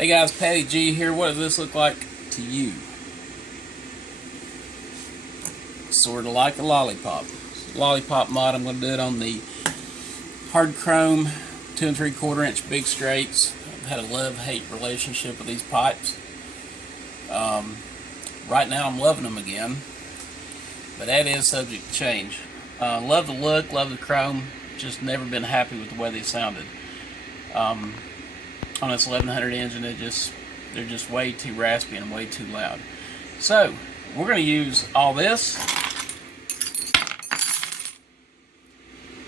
Hey guys, Patty G here. What does this look like to you? Sort of like a lollipop. Lollipop mod. I'm going to do it on the Hard Krome 2 3/4 inch big straights. I've had a love-hate relationship with these pipes. Right now I'm loving them again, but that is subject to change. Love the look, love the chrome, just never been happy with the way they sounded. On this 1100 engine, they're just way too raspy and way too loud. So we're going to use all this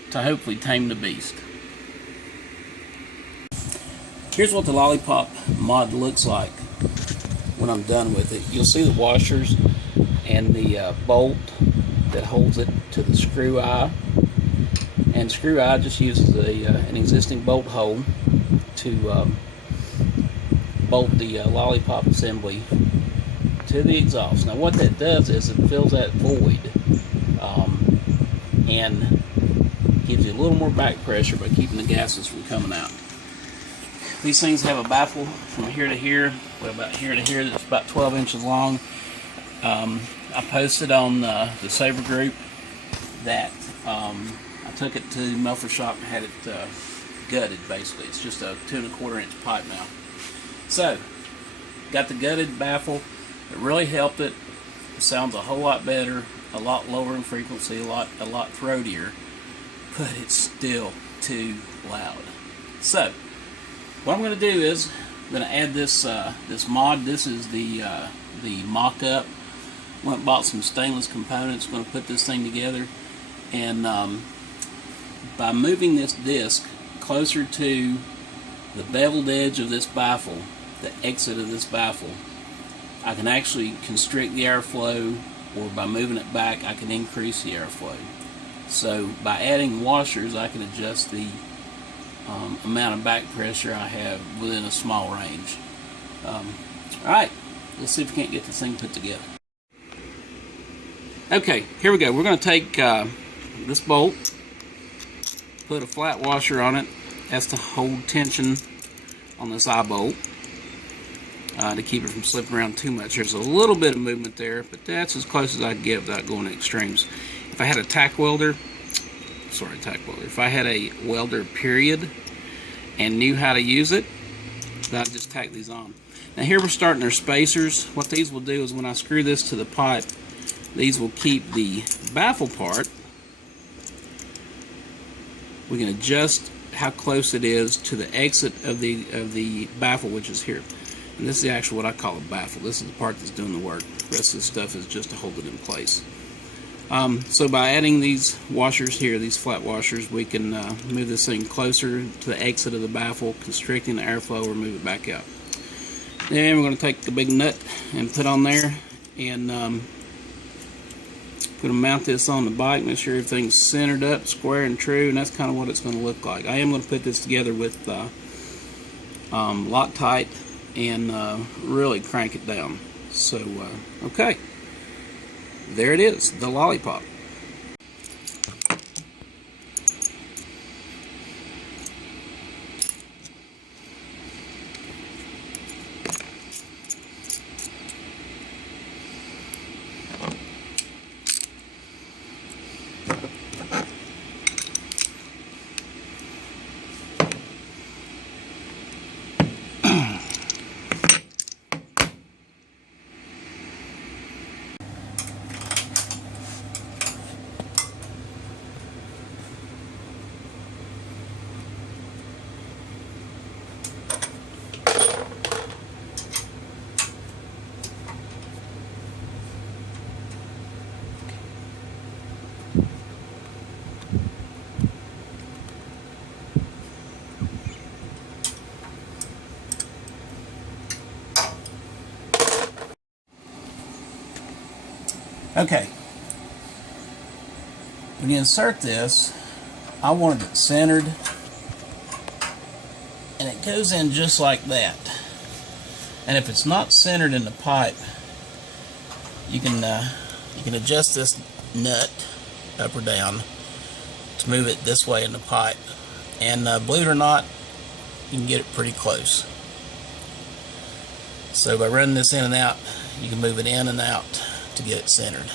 to hopefully tame the beast. Here's what the Lollipop mod looks like when I'm done with it. You'll see the washers and the bolt that holds it to the screw eye. And screw eye just uses an existing bolt hole to bolt the Lollipop assembly to the exhaust. Now what that does is it fills that void and gives you a little more back pressure by keeping the gases from coming out. These things have a baffle from here to here, well, about here to here, that's about 12 inches long. I posted on the Sabre group that I took it to the muffler shop and had it gutted, basically. It's just a 2 1/4 inch pipe now. So, got the gutted baffle. It really helped it. It sounds a whole lot better, a lot lower in frequency, a lot throatier, but it's still too loud. So, what I'm going to do is I'm going to add this this mod. This is the mock-up. Went and bought some stainless components. Going to put this thing together, and by moving this disc closer to the beveled edge of this baffle, the exit of this baffle, I can actually constrict the airflow, or by moving it back I can increase the airflow. So by adding washers I can adjust the amount of back pressure I have within a small range. Alright, let's see if we can't get this thing put together. Okay, here we go. We're going to take this bolt, put a flat washer on it. That's to hold tension on this eye bolt to keep it from slipping around too much. There's a little bit of movement there, but that's as close as I can get without going to extremes. If I had a tack welder, if I had a welder period and knew how to use it, I'd just tack these on. Now here we're starting our spacers. What these will do is when I screw this to the pipe, these will keep the baffle part. We can adjust how close it is to the exit of the baffle, which is here. And this is actually what I call a baffle. This is the part that's doing the work. The rest of this stuff is just to hold it in place. So by adding these washers here, these flat washers, we can move this thing closer to the exit of the baffle, constricting the airflow, or move it back out. Then we're going to take the big nut and put on there, and going to mount this on the bike, make sure everything's centered up, square and true, and that's kind of what it's going to look like. I am going to put this together with Loctite and really crank it down. So, okay. There it is, the Lollipop. Okay, when you insert this, I wanted it centered, and it goes in just like that. And if it's not centered in the pipe, you can adjust this nut up or down to move it this way in the pipe, and believe it or not, you can get it pretty close. So by running this in and out, you can move it in and out to get it centered.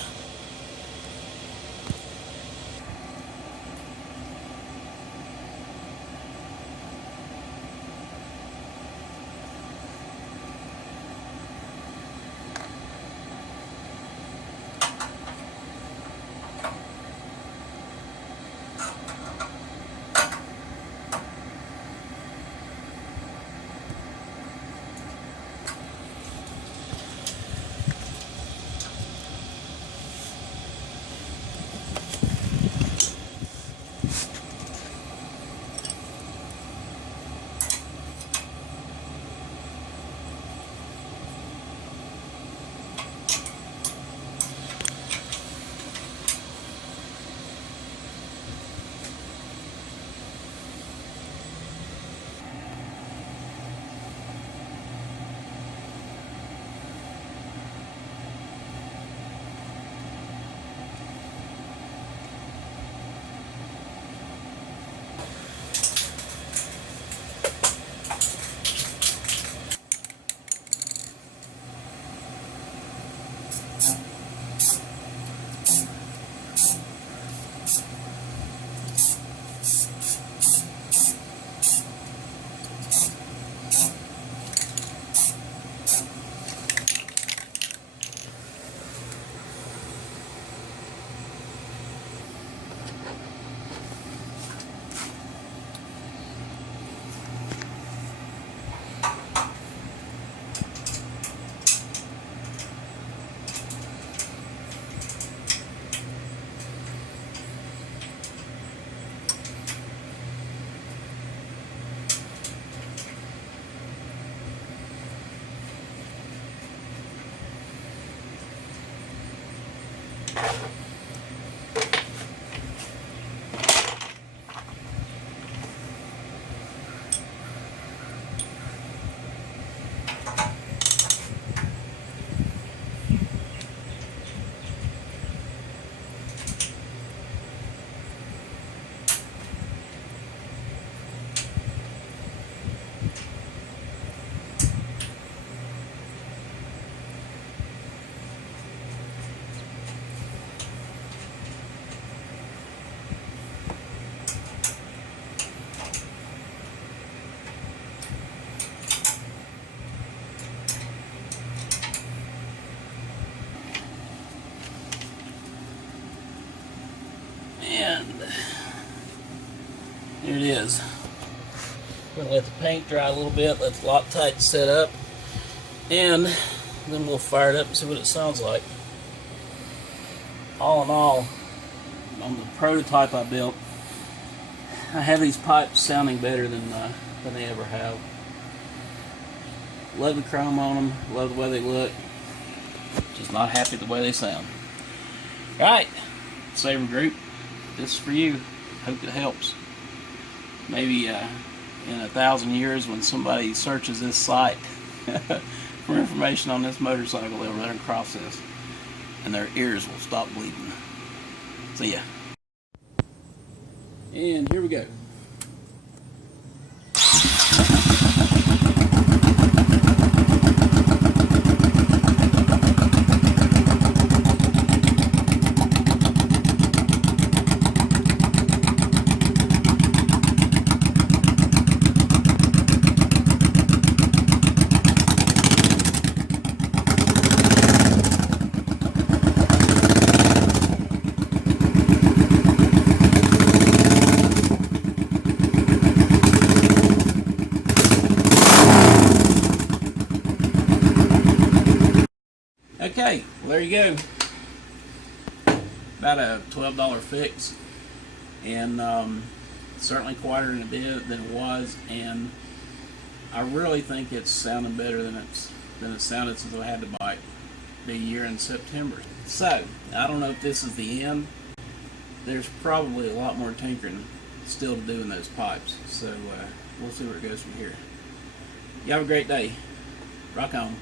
And here it is. We're going to let the paint dry a little bit, let the Loctite set up, and then we'll fire it up and see what it sounds like. All in all, on the prototype I built, I have these pipes sounding better than they ever have. Love the chrome on them, love the way they look, just not happy the way they sound. Alright, Sabre Group, this is for you. Hope it helps. Maybe in 1,000 years when somebody searches this site for information on this motorcycle, they'll run across this and their ears will stop bleeding. See ya. And here we go. Okay, well there you go. About a $12 fix, and certainly quieter in a bit than it was, and I really think it's sounding better than it sounded since I had the bike the year in September. So I don't know if this is the end. There's probably a lot more tinkering still to do in those pipes, so we'll see where it goes from here. You have a great day. Rock on.